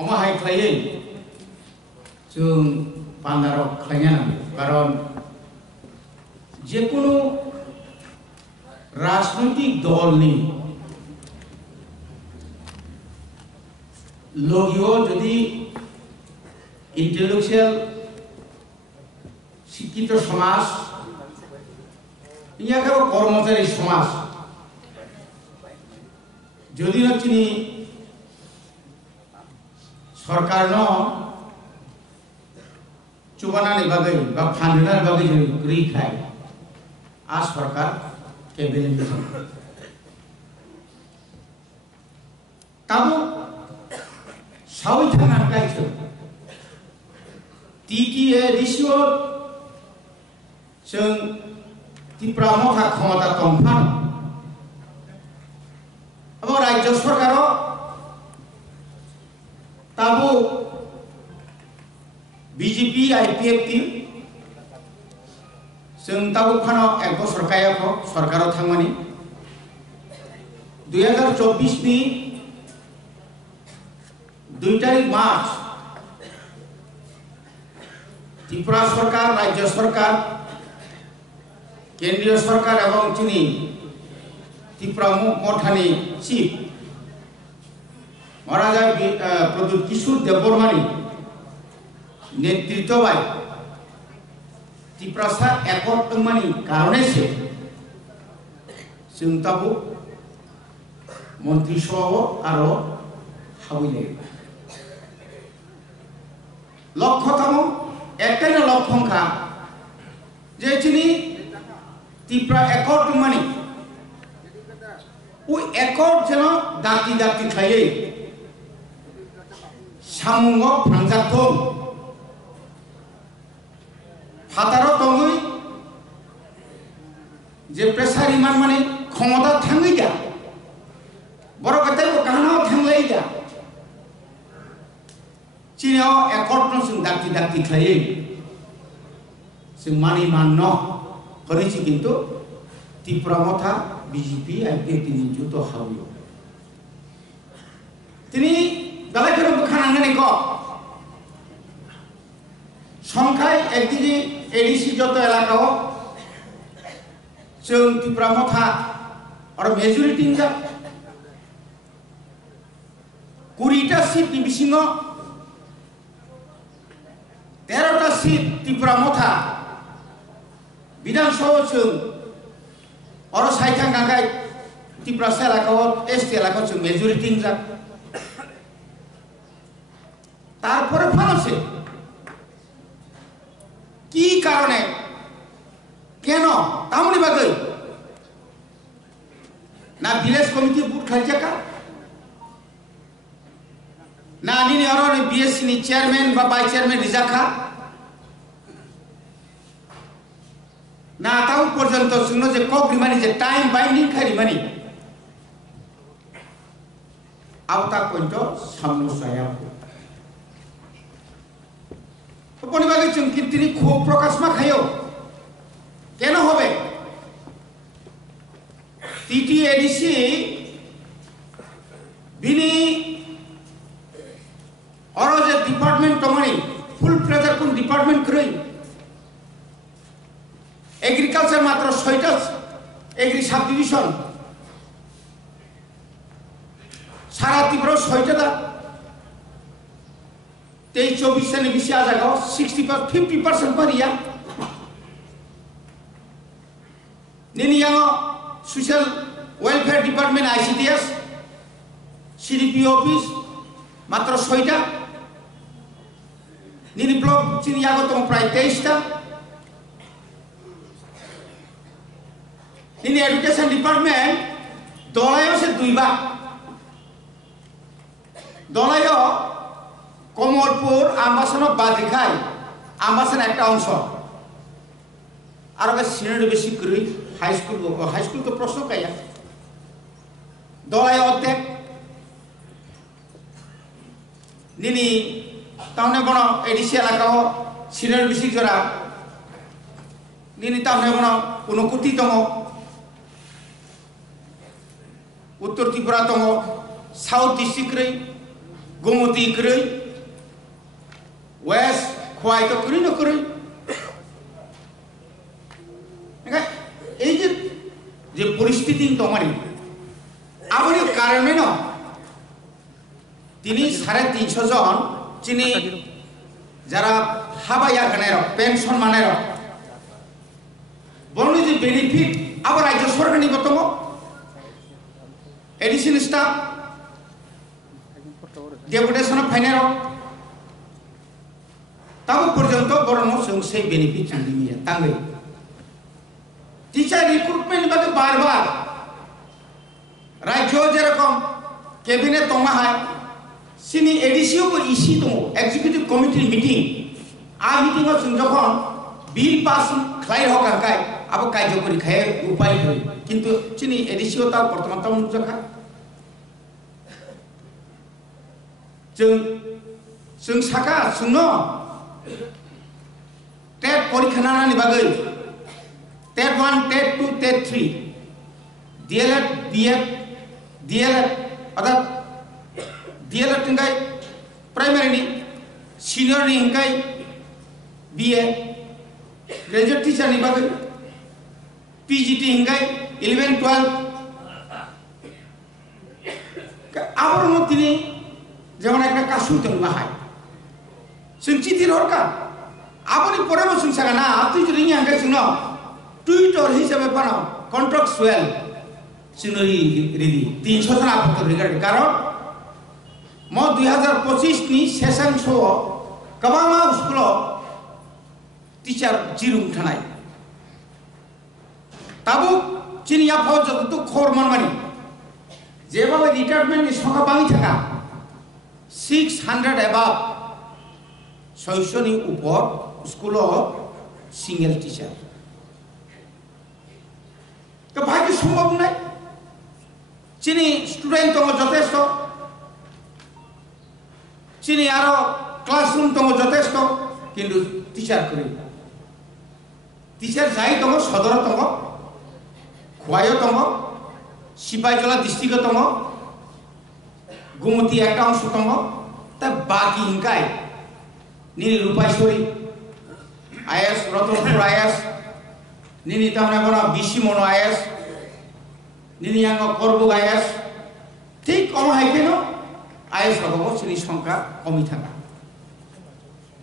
अमाहाय खालायै जों बान्दाराव खालायनो नांगौ कारण जेकुनु राजनैतिक दलनि लोगो यदि इंटेलेक्चुअल शिक्षित समाज या कर्मचारी समाज यदि नचिनी सरकार चुबानानै बागै बा फाननानै बागै जों रैखाय आ सरकार केबिनेट ताबो सावै थांनानै गायसो टीटीए दिसियो जों त्रिपुरा मथा क्षमता दंफां अब राज्य सरकार ताबो बीजेपी आईपीएफ टीम जों ताबो फानो एक बছर कायाखौ सरकाराव थांमानि 2024 नि 2 तारिख मार्च त्रिपुरा सरकार राज्य सरकार केंद्रीय सरकार एवं चीनी त्रिपुरा मठानी चीफ महाराजा प्रद्युत किशोर देवबर्मानी नेतृत्व बाय त्रिपुरा सा एकर्ड दंमानि कारणे से जों ताबो मंत्री सभाव आरो हाबैले लक्ष्य थामो एकटाइनो लक्ष्यखा जे चिनि त्रिपुरा एकर्ड दंमानि ओ एकर्ड जेन दाति दाति थायै सामुंग फ्रांजाथों फातारो दंगै जे प्रेसार इमान माने क्षमता थांगै दा बर' गथाय गाहानाव थांलाय दा चीनाव एकर्ड जों दाति दाति थायै जों मानि माननो करिछि किन्तु त्रिपुरा मथा बीजेपी आईपीएफ नि जुतो हाबियो तिनि दालायखौ बोखानांगोन इखौ संख्याय एकदिके एडीसी যত এলাকাও जों त्रिपुरा मथा और मेजरिटी जा 20টা सीट नि बिसिङो 13টা सीट त्रिपुरा मथा विधानसभा जों और साइथां गांगाय त्रिपुरा एलाकाओ एसटी एलाकाओ जों मेजरिटी जा तारपरे फानसे की कारणे केन तामनि बागै ना विलेज कमिटी बुट खालजाका ना निनि और बीएससी नि चेयरमैन बा वाइस चेयरमैन रिजाखा ना ताउ पर्यंत जोंनो जे कग्रिमानि जे टाइम बाइंडिं खारिमानि आवता पॉइंट सामनो साया पनिबागे जों किन्तुनि क्षोभ प्रकाश मा खायो केन होबे टीटीएडीसी बिनी और जे डिपार्टमेंट तमानी फुल प्रेजर कोन डिपार्टमेंट करई एग्रीकल्चर मात्र 6टा एग्री सब डिविजन सारा त्रिपुरा 6टा दा 23-24 से निबिसी आ जाएगा 50% पर या निनियानो social welfare department ICDS CDP office मात्र 6टा निनि ब्लॉक चिनियागो तो प्राय 23टा निनि एजुकेशन डिपार्टमेंट दलायो से 2 बार दलायो कमलपुर आम्बासन बाद्रिखाय आम्बासन एक अंश और सिनियर बेसि करी हाई स्कूल तो प्रश्न क्या दलाय अध्यक्ष निनी ताउने बण एडीसी एलाका सिनियर बेसि जरा निनी ताउने बण 29तम उत्तर त्रिपुरा तम साउथ डिस्ट्रिक्ट গোমতী করে ওয়েস্ট খোয়াই তো করি না করে এই যে পরিস্থিতি তোমারই আবার কারণে না তিনি 350 জন যিনি যারা হাবাইয়া গানের পেনশন মানের বলুন যে বেনিফিট আবার রাজ্য সরকার নিবতম এডিশন স্টাফ ডেপুটেশন ফাইনাল তাও পর্যন্ত বরং সেই বেনিফিট নিয়ে তাঙ্গে টিচার রিক্রুটমেন্ট বাদে বারবার রাজ্য যেরকম ক্যাবিনেট তমা হয় সিনি এডিসিও को ইসি দङ এক্সিকিউটিভ কমিটি মিটিং आ মিটিং যখন বিল পাস খাই হকাকাই আবো কার্যকরী খায় উপায় হয় কিন্তু চিনি এডিসিও তা বর্তমান তাও নুজখা जों साका सुनो टेट परीक्षा नानानि बागै TET 1 TET 2 TET 3 DElEd BEd DElEd अर्थात डीएलएड हिंगाय प्राइमरी नि सीनियर नि हिंगाय बीए ग्रेजुएट टीचर नि बागै पीजीटी हिंगाय 11 12 आवर मतिनि যেমন একটা কাশুল তঙ্গা হয় जों चिठि हरका আপনি পরে বসুন সাগা না তুই যদি ইয়াঙ্গে শুনো টুইটার হিসাবে বানাও কন্ট্রাক্টুয়াল সিনরি রিদি 300 জন আপত্তি রিগার্ড কারণ ম 2025 नि সেশন শো কবামা স্কুল টিচার জিরুম থানায় তাবু চিনিয়া ফৌজ যত খবর মানমানি যেভাবে রিটায়ারমেন্ট সংখ্যা বাঙি থাকা 600 above 600 नि ऊपर स्कूल सिंगल टीचर तो भाग्य सम्भव नहीं चिनी स्टूडेंट तो যথেষ্ট চিনি আরো ক্লাসরুম তো যথেষ্ট কিন্তু টিচার করি টিচার যাই তো সদর তম খোয়ায় তম সিপাহীজলা ডিস্ট্রিক্ট তম গোমতী একটা অংশতম তা বাকি হিংকাই নিনি রূপাইশ্বরী আইএস রতনপুর আইএস নিনি তামনা বনা বিসি মনো আইএস নিনি আঙ্গ করবুক আইএস ঠিক কম হয় কেন আইএস হব শ্রেণীর সংখ্যা কমই থাকা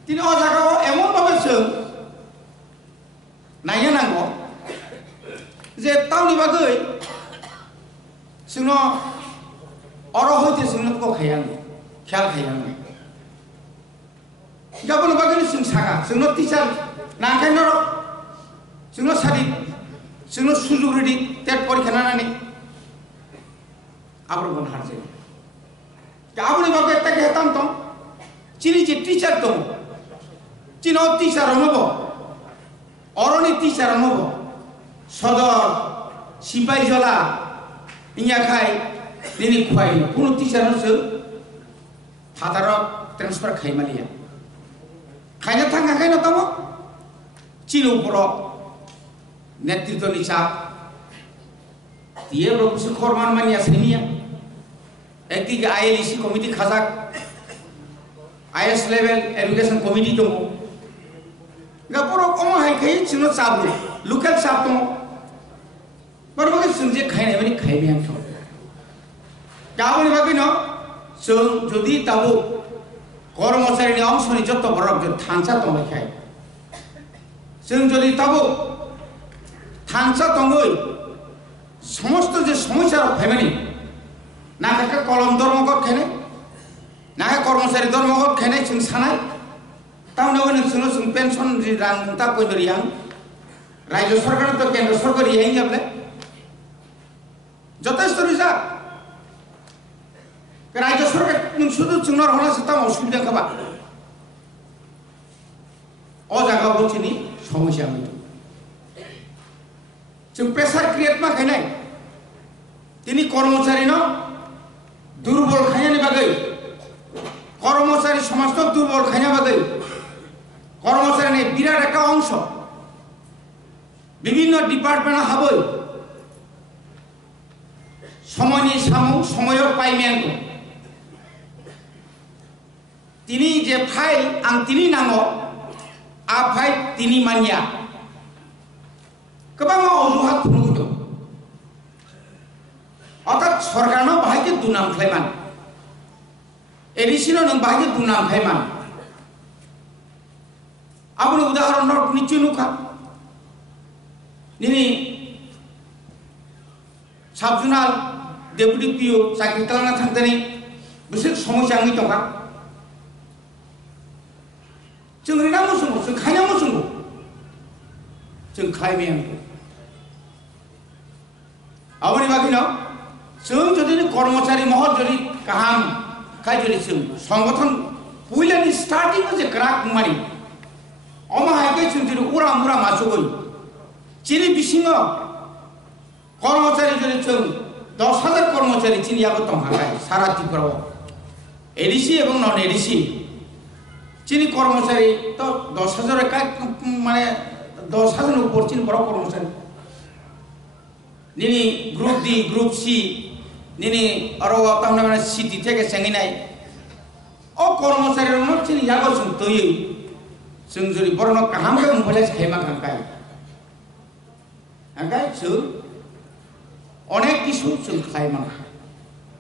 তিনি অজাগাও এমনভাবে নাইয়া নাঙ্গ যে তাওনি বাগৈ जोंनो अरो होते जोंनो को खायां ख्याल खायां गाबोन बागै जों सागा जोंनो टीचार नाखायनो जोंनो सादि जोंनो सुजुग रेडि टेट परीक्षा नानानै आब्रगन हारजे गाबोन बागै एकटा हेताम दं चिनि जे टीचार दं चिनो टीचार हबो अरनि टीचार हबो सदर सिपाहीजला इया खाय दिनै खुवाय कोनो टीचारनो फादाराव ट्रेन्सफार खायमालिया खायनो थांगाखैनो दङ चिनो बर' नेतृत्वनि चाप দিয়ে বলছে খরমান মানিয়া সেনিয়া একদিকে আইএলইসি কমিটি খাজাক আইএস লেভেল এডুকেশন কমিটি দङ গাপর কম হাইখাই চিনো চাপ লোকাল চাপ দङ बरबगे जों जे खायनाय माने खायबाय आं गाबोन बागै न जों जुदि ताबो कर्मचारिनि अंशनि जत बरक जों थांसा दंखाय जों जुदि ताबो थांसा दङै समस्त जे समस्या फायमानि नाका कलम धर्मगत खायनाय नाका कर्मचारि धर्मगत खायनाय जों सानाय ताउनाव जों पेन्सन जे रां ता कइदरियां राज्य सरकार तो केन्द्र सरकार यही जाबले যথেষ্ট রিজার্ভ রাজ্য সরকার শুধু চুনার হলে সেটা অসুবিধা খাবা অজাগা বলছিনি সমস্যা হইতো जों প্রেসার ক্রিয়েট মা খাইনাই তিনি কর্মচারী ন দুর্বল খাইনানি বাগৈ কর্মচারী সমাজ তো দুর্বল খাইনা বাগৈ কর্মচারী বিরাট একটা অংশ বিভিন্ন ডিপার্টমেন্ট হাবই সময়नि सामु समयर पाइमेंको তিনি যে ফাইল আং তিনি নাঙো আ ফাইল তিনি মানিয়া गोबां अजुहात फुनुगु दं अर्थात सरकारनाव बाहायके दुनाम खालायमान एडिसिनाव नों बाहायके दुनाम खालायमान आबुनि उदाहरण निश्चय नुखा निनि साबजुनाल डेपुटी पिओ चाकरि खालामना थांनानै बिसोर समस्या आंनि दंखा जों रिना मोसंगौ जों खायना मोसंगौ जों खायमेंखौ आबुनि बाकिनाव जों जुदि कर्मचारी महर जुदि गाहाम खाय जुदि जों संगठन पुइलानि स्टार्टिंग जे क्राक मानि अमाहायके जों जुदि उरा मुरा मासुगै चिनि बिसिङाव कर्मचारी जुदि जों 10,000 कर्मचारी चिनियाबो दंखाय सारा त्रिपुरायाव एडिसि एवं नन एडिसि चिनि कर्मचारी तो 10,000 का माने 10,000 ऊपर चिनि बड़ कर्मचारी निनी ग्रुप डी ग्रुप सी निनी अरो तामना माने सिटी থেকে सेंगिनाय ओ कर्मचारी रनो चिनि यागो जों तोयै जों जुदि बरनो काहाम के मुबले खेमा खांकाय आंगाय जों अनेक किसु जों खायमा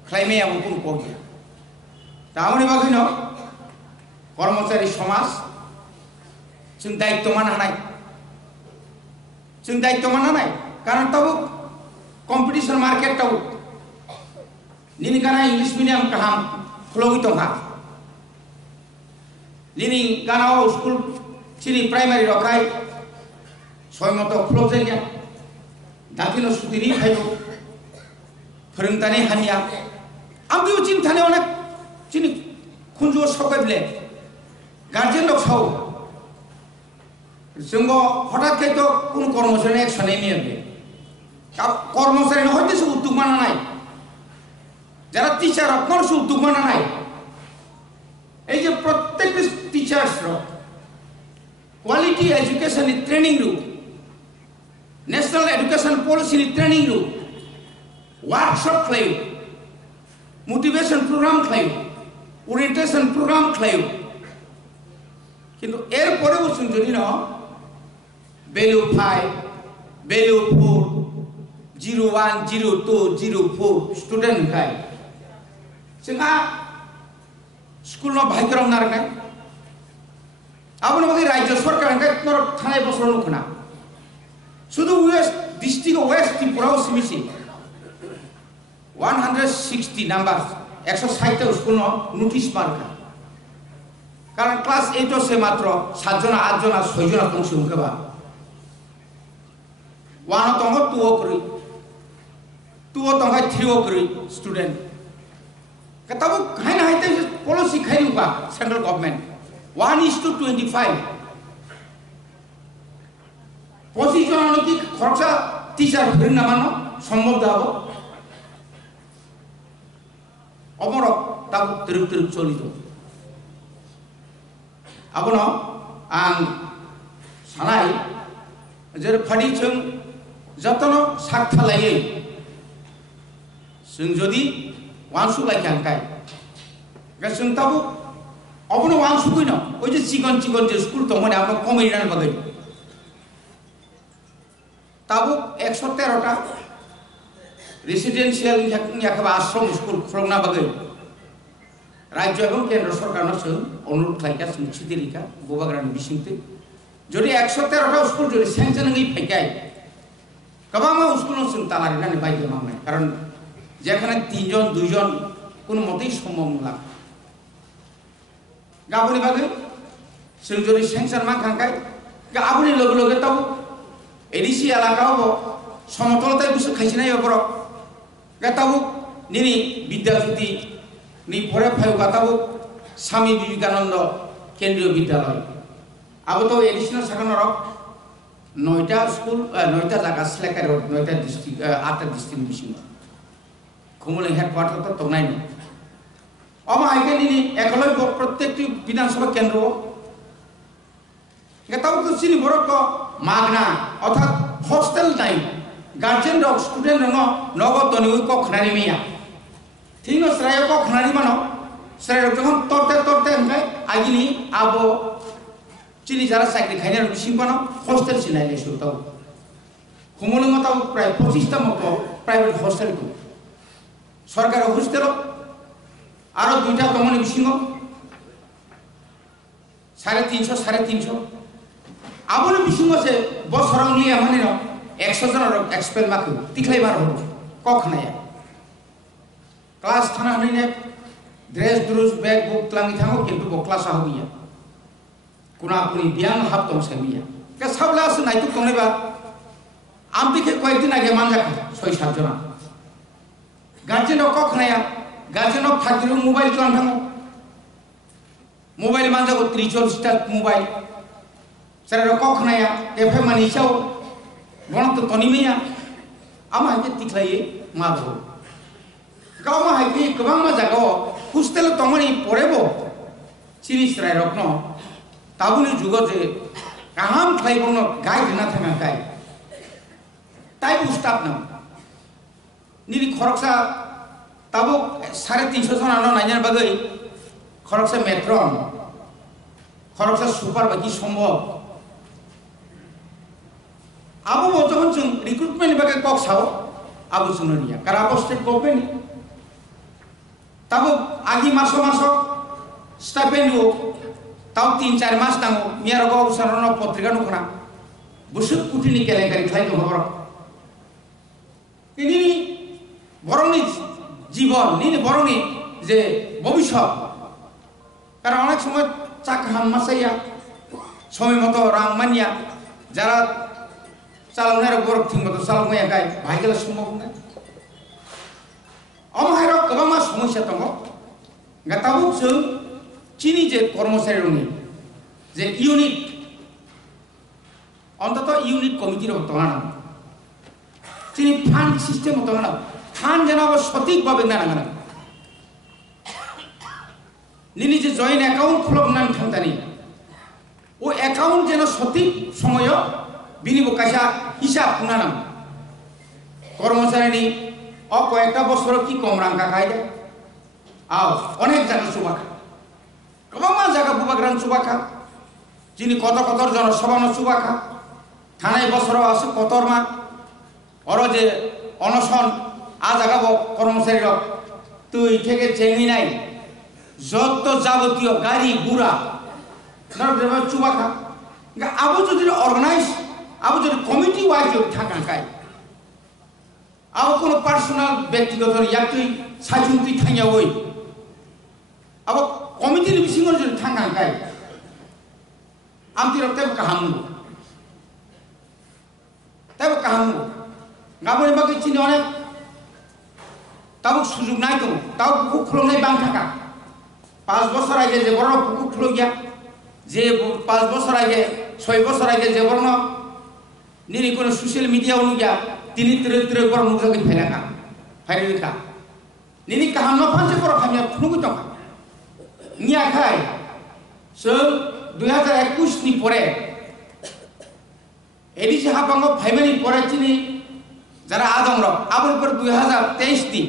खायमेया बुन कोगिया तामनि बाखैनो कर्मचारी समाज जों दायित्व मान हानाय जों दायित्व मान हानाय कारण तब कॉम्पिटिशन मार्केट तब निनी गाना इंग्लिश मीडियम कहाम खुलोगी तोहा निनी गाना स्कूल चिनी प्राइमरी रखाय सय मत खुलो जायगा दाखिनो सुदिनि फायबो फोरोंतानि हानिया आं बिउ चिन्ताने अनेक चिनि खुनजो सकायब्ले गार्जियन लोग साव जोंगो हठात के तो कोन कर्मचारी एक्शन नेमियाबे कर्मचारी हयতো से उद्योग माना नाय যারা টিচার আপনার সে উদ্যোগ মানা নাই এই যে প্রত্যেক টিচার্স কোয়ালিটি এডুকেশন ট্রেনিং রু ন্যাশনাল এডুকেশন পলিসি ট্রেনিং রু ওয়ার্কশপ খাই মোটিভেশন প্রোগ্রাম খাই ওরিয়েন্টেশন প্রোগ্রাম খাই কিন্তু এর পরেও যদি না ভ্যালু 5 ভ্যালু 4 01 02 04 स्टूडेंट खाय जोंहा स्कूल न भाइकरम नारनाय आबुनि बागै राज्य सरकार नर थानाय बसर नुखना शुद्ध वेस्ट डिस्ट्रिक्ट वेस्ट त्रिपुरा सिमिसि 160 नंबर 160 स्कूल न नोटिस मारका कारण क्लास 8 से मात्र 7 जना 8 जना 6 जना दंसि उनखबा वानो दङ तुओ करि तुओ दङ 3 करि स्टूडेंट कतब खाइना हाइते पॉलिसी खाइनुका सेंट्रल गवर्नमेंट 1:25 পঁচিশজন কি খরচা টিচার ফেরি নামানো সম্ভব দাব অমর তাব তিরুক তিরুক চলিত আবন आं सानाय जे फाड़ी जों जतन साखथालायै जों जदि वानसु लायखांखाय जों ताबो अबनो वानसु कइनो ओइ जे चिकन चिकन जे स्कुल दंमोन आपन कमिनान बागै ताबो 113टा रेसिडेंशियल याखबा आश्रम स्कुल खुलना बागै राज्य एवं केंद्र सरकारनो जों अनुरोध खालायगा जों चिदिरिका गोबाग्रानि बिसिंते जदि 113टा स्कुल जदि सेंसनङै फैगाय गोबां स्कुलाव जों तालारिनानै बायदि मावनाय कारण जेखाने 3 जन 2 जन कोन मतेই सम्भव नङा गाबोनि बागै जों जदि सेंसन माखांखाय गाबोनि लगे लगे ताव एडिसि एलाकाव समतलताय बुसु खायसिनाय बर गाताव निनि विद्याज्योति नि परे फाय गाताव स्वामी विवेकानंद केंद्रीय विद्यालय अब तो एडिशनल साखनर 9टा स्कुल 9टा जागा सिलेक्ट 9टा डिस्ट्रिक्ट 8टा डिस्ट्रिक्ट बिसिम खुमले हेडक्वार्टर तो तंगनाय न अमा आइकेनि एकलब्य प्रत्येकटी विधानसभा केंद्र गाताव तो सिनि बरक मागना अर्थात हॉस्टेल नाय गार्जियन रक स्टूडेंट रंग नगद दनि को खनारि मिया थिनो स्राय को खनारि मानो स्राय जखन तोरते तोरते हमकाय agini abo chini jara sakri khaina bisingbano hostel sinai lesu tau humulungo tau prai 25 ta moko private hostel ko সরকার হস্টেল আরো দুইটা দমনি বিসিং 350 350 আবল বিসিং সে বসরংলি মানে 100 জন এক্সপেল মাকু তিখলাই বার হল কখনায়া ক্লাস থানা হইনে ড্রেস দ্রুস ব্যাগ বুক ক্লামি থামো কিন্তু ক্লাস হবিয়া কোনা কোনি বিয়ান হাব তম সেমিয়া কে সাবলা আছে নাইতু তনেবা আমদিকে কয়েকদিন আগে মানজা 6-7 জন গার্জেন কখনায়া গার্জেন থাকলে মোবাইল চালান থামো মোবাইল মানজা 30-40 টা মোবাইল সেরা কখনায়া এফে মানি চাও গণত তনিমিয়া আমা কে তিখলাই মাদো গাওমা হাইকি গোবাং মা জাগাও হোস্টেল তমনি পড়েবো চিনিসরাই রত্ন তাবুনি যুগ যে কাহাম খাইবন গাইড না থাকা গাই তাই স্টাফ নাম নিরি খরকসা তাবো 350 জন আনো নাইনার বাগৈ খরকসা মেট্রন খরকসা সুপার বাকি সম্ভব আবো যখন जों রিক্রুটমেন্ট বাগে কক সাও আবো শুননিয়া কারণ আবো স্টেট গভর্নমেন্ট তাবো আগি মাসো মাসো স্টাইপেন্ড তাও 3-4 মাস নাও মিয়ার গো সরণ পত্রিকা নখনা বুসুক কুটিনি কেলেঙ্কারি খাই তো খবর ইনি বরংনি জীবন নিনি বরংনি যে ভবিষ্যৎ কারণ অনেক সময় চাক হামমাসাইয়া সময় মতো রাং মানিয়া যারা চালানোর গরব ঠিক মতো চালানো গায় ভাই গেলে সম্ভব না অমহাইর গোবাং সমস্যা দङ গাতাবো जों চিনি যে কর্মচারী রঙি যে ইউনিট অন্তত ইউনিট কমিটির বর্তমান চিনি ফান্ড সিস্টেম বর্তমান ফান্ড যেন সঠিকভাবে না না নিনি যে জয়েন্ট অ্যাকাউন্ট খুলব নাম থামতানি ও অ্যাকাউন্ট যেন সঠিক সময় বিনিয়োগ কাইসা হিসাব না নাম কর্মচারী কয়েকটা বছর কি কম রাং খাই দেয় আও অনেক জায়গা সুবাখা গোবাং জায়গা বুবাগ্রাম সুবাখা যিনি কত জন সবান সুবাখা থানায় বছর আছে কতর মা অর যে অনশন আ জাগাব কর্মচারী তুই থেকে চেঙ্গি নাই যত যাবতীয় গাড়ি গুড়া চুবাখা আবু যদি অর্গানাইজ আবু যদি কমিটি ওয়াইজ থাকা খায় আবু কোনো পার্সোনাল ব্যক্তিগত ইয়াতুই সাইজুন্তি থাইয়া ওই আবু কমিটির বিসিং যদি থাকা খায় আমতি রক্তে কাহামু তাই কাহামু গাবনি বাকি চিনি অনেক তাও সুযোগ নাই তো তাও পুকুর খুলনাই বাং থাকা 5 বছর আগে যে বড় পুকুর খুলো গিয়া যে 5 বছর আগে 6 বছর আগে যে বড় নিনি কোনো সোশ্যাল মিডিয়া অনুগিয়া তিনি ত্রে বড় মুখকে ফেলাকা ফাইলিকা নিনি কাহাম না ফাঁসে বড় খামিয়া খুনুগু তকা নিয়া খাই সব 2021 নি পরে এডিসি হাপাঙ্গ ফাইমানি পরে চিনি যারা আদমর আবার পর 2023 দি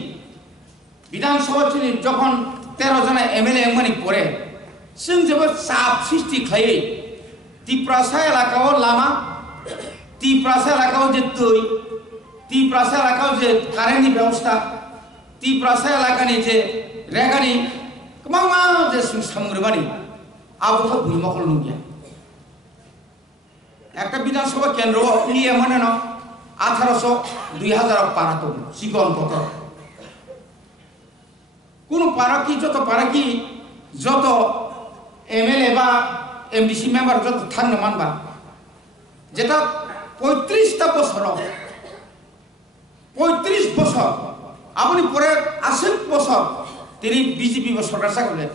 বিধানসভা চিনি যখন 13 জন এমএলএ এমনি পরে जों जोबोद चाप सृष्टि खालायो तिप्रासा एलाकायाव लामा तिप्रासा एलाकायाव जे दै तिप्रासा एलाकायाव जे कारेन्टनि व्यवस्था तिप्रासा एलाकानि जे रेगानि गोबां मा जे सामग्रिमानि आबोखौ बुइमाखौ नुगिया একটা বিধানসভা কেন্দ্র ইয়ে মানে না 1800-2000 পারা তো সিগন কত কোন পারা কি যত এমএলএ বা এমডিসি মেম্বার যত থাকনো মানবা যেটা 35টা বছর 35 বছর আপনি পরে 80 বছর তিনি বিজেপি সরকার চাকরি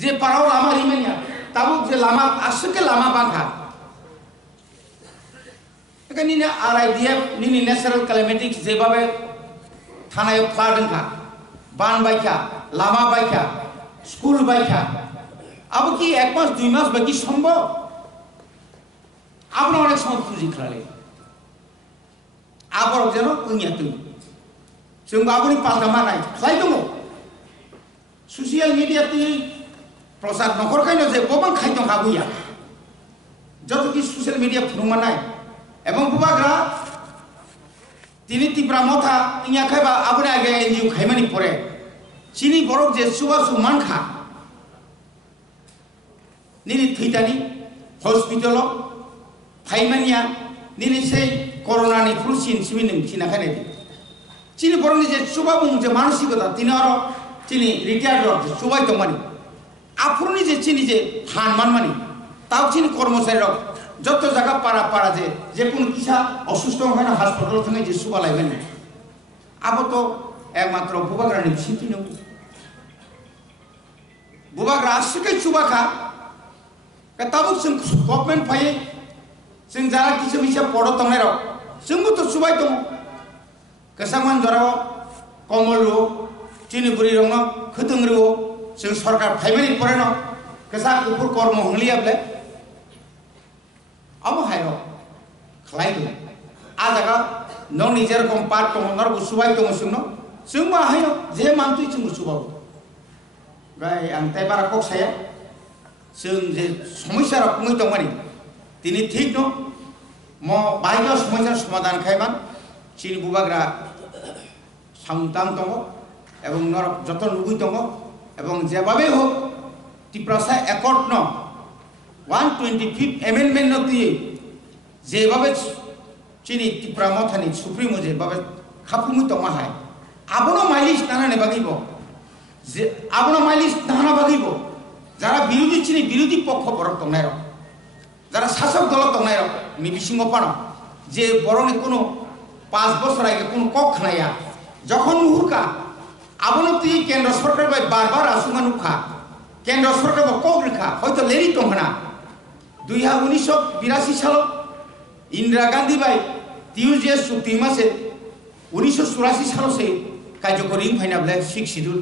যে পারাও লামা রিমেনিয়া তাবো যে লামা আসকে লামা বাঁকা এখানে আরআইডিএফ নিনি ন্যাচারাল ক্লাইমেটিক্স যেভাবে থানায় ফ্লাডংখা বান বাইখা লামা বাইখা স্কুল বাইখা আবো কি 1 মাস 2 মাস বাকি সম্ভব আপনি অনেক সময় খুঁজি খেলালে আবার যেন উনিয়া তুই जों আপনি পাল্টা মানাই খাই দङ সশিয়াল মিডিয়াতে प्रसाद नखर खायनो जे बबां खायनो हाबुया जत कि सोशल मीडिया फुनुमानाय एवं बुबाग्रा तिनि तिब्रा मथा इया खायबा आबुना आगे एनजिओ खायमानि परे चिनि बरक जे सुबा सुमानखा निनि थैतानि हस्पिटाल फाइमानिया निनि से कोरोना नि फ्लुसिन सिमिन चिना खाने चिनि बरक जे सुबा बुं जे मानसिकता तिनि आरो चिनि रिटायर्ड रक सुबाय दमानि आफुरनि जे चिनि जे फानमान मानि ताव चिनि कर्मचारी रक যত জায়গা পাড়া পাড়া যে কোন কিসা অসুস্থ হয় না হাসপাতাল থেকে যে সুবা লাইবেন আবো তো একমাত্র বুবাগ্রানি চিন্তি নব বুবাগ্রা আসছে সুবাখা তাবো जों गभर्नमेंट फायो जों যারা কিছু মিছা পড়ো তংনাই রক जोंबो তো सुबाय दङ गोसामान जराव कमल रो चिनिपुरी रंग खोदों रो जों सरकार फाइमानि परेन गोसा गुफुर कर्म हंलियाब्ले अब हायो खालायदो आ जागा न निजेर कम पाट दङ नर सुबाय दङ जोंनो जों मा हायो जे मानतुय जों सुबाव गाय आं ताय बारा कक्साया जों जे समस्या रखमै दं मानि दिनै ठीक न म बायगा समस्या समाधान खायमान चिनि बुबाग्रा साउन्तान दङ एवं नर जत लुगुय दङ एवं जेबाबे होक तिप्रासा एकर्ड न 125th amendment न दिए जेबाबे चिनि तिप्रा मथानि सुप्रीमो जेबाबे खापुमु दङ हाय आबनो माइलिस नानाने बागैबो जे आबनो माइलिस नाना बागैबो যারা বিরোধী চিনি বিরোধী পক্ষ বরক দংনাই রক যারা শাসক দল দংনাই রক নি বিসিং পানো যে বরনে কোনো 5 বছর আগে কোনো কক খানায়া যখন নুহুরকা আবনতি কেন্দ্র সরকার বাই বারবার আসুমা নুখা কেন্দ্র সরকার কক রেখা হয়তো লেরি দংনা 1982 সাল ইন্দিরা গান্ধী বাই টিউজিএস চুক্তি মাসে 1984 সাল সে কার্যকরী ফাইনাবলে 6 শিডিউল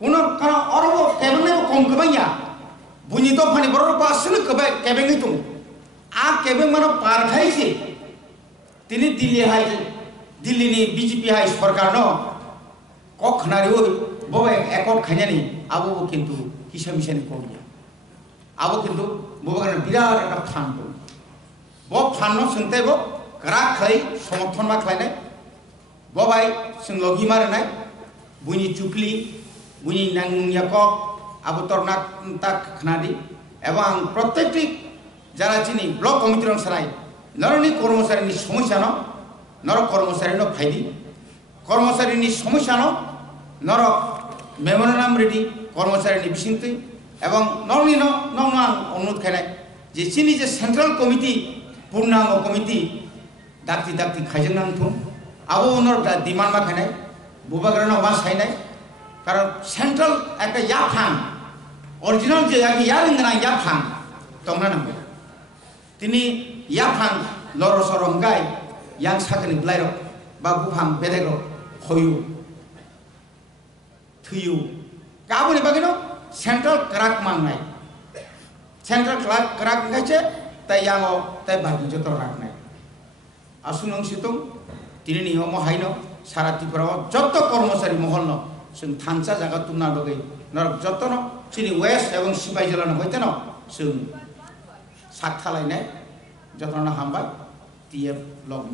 কোনো কারণ অরব কেবনে কম কমাইয়া বুনি তো ফানি বড় পাসনে কবে কেবেঙ্গি তুম আ কেবেং মানে পার খাইছে তিনি দিল্লি নি বিজেপি হাই সরকার ন কখনারি ওই ববে একট খাইয়ানি আবো কিন্তু কিসা মিশানি করিয়া আবো কিন্তু ববাগান বিরাট একটা ফান দं ব ফান সন্তাইব গ্রাক খাই সমর্থন मा খাইনাय ববাই जों লগি मारनाय बुनि चुकली बुनि नांगयाको आबतर नाक खनादि एवं प्रत्येकटी যারা চিনি ব্লক কমিটির সারাই নরনি কর্মচারীনি সমস্যা ন নর কর্মচারী ন ফাইদি কর্মচারীনি সমস্যা ন নর মেমোরান্ডাম রেডি কর্মচারীনি বিসিংতি এবং নরনি ন নং অনুরোধ খাইনাय যে চিনি যে সেন্ট্রাল কমিটি পূর্ণাঙ্গ কমিটি দাক্তি দাক্তি খাইজोंनां थुम আবো নর ডিমান্ড मा খাইनाय বুবাগ্রান मा साइनाय कारण सेंट्रल एक याफान ओरिजिनल जे यारिंगना याफान तंगना नंगो तिनी याफान लरो सरंगाय yang sakani blairo ba buphang bedego hoyu thuyu kabuni bagino central crack mangnai central crack ngaiche tai yango tai bagi jotor raknai asunong situng tini ni homo haino sara tipra jotto kormosari mohonno जों थानसा जागा तुमना लगै नर जतन चिनि waste एवं सिपाइ जिल्लानो हयतेन जों सात खालायनाय जतन हामबाय टिएफ लग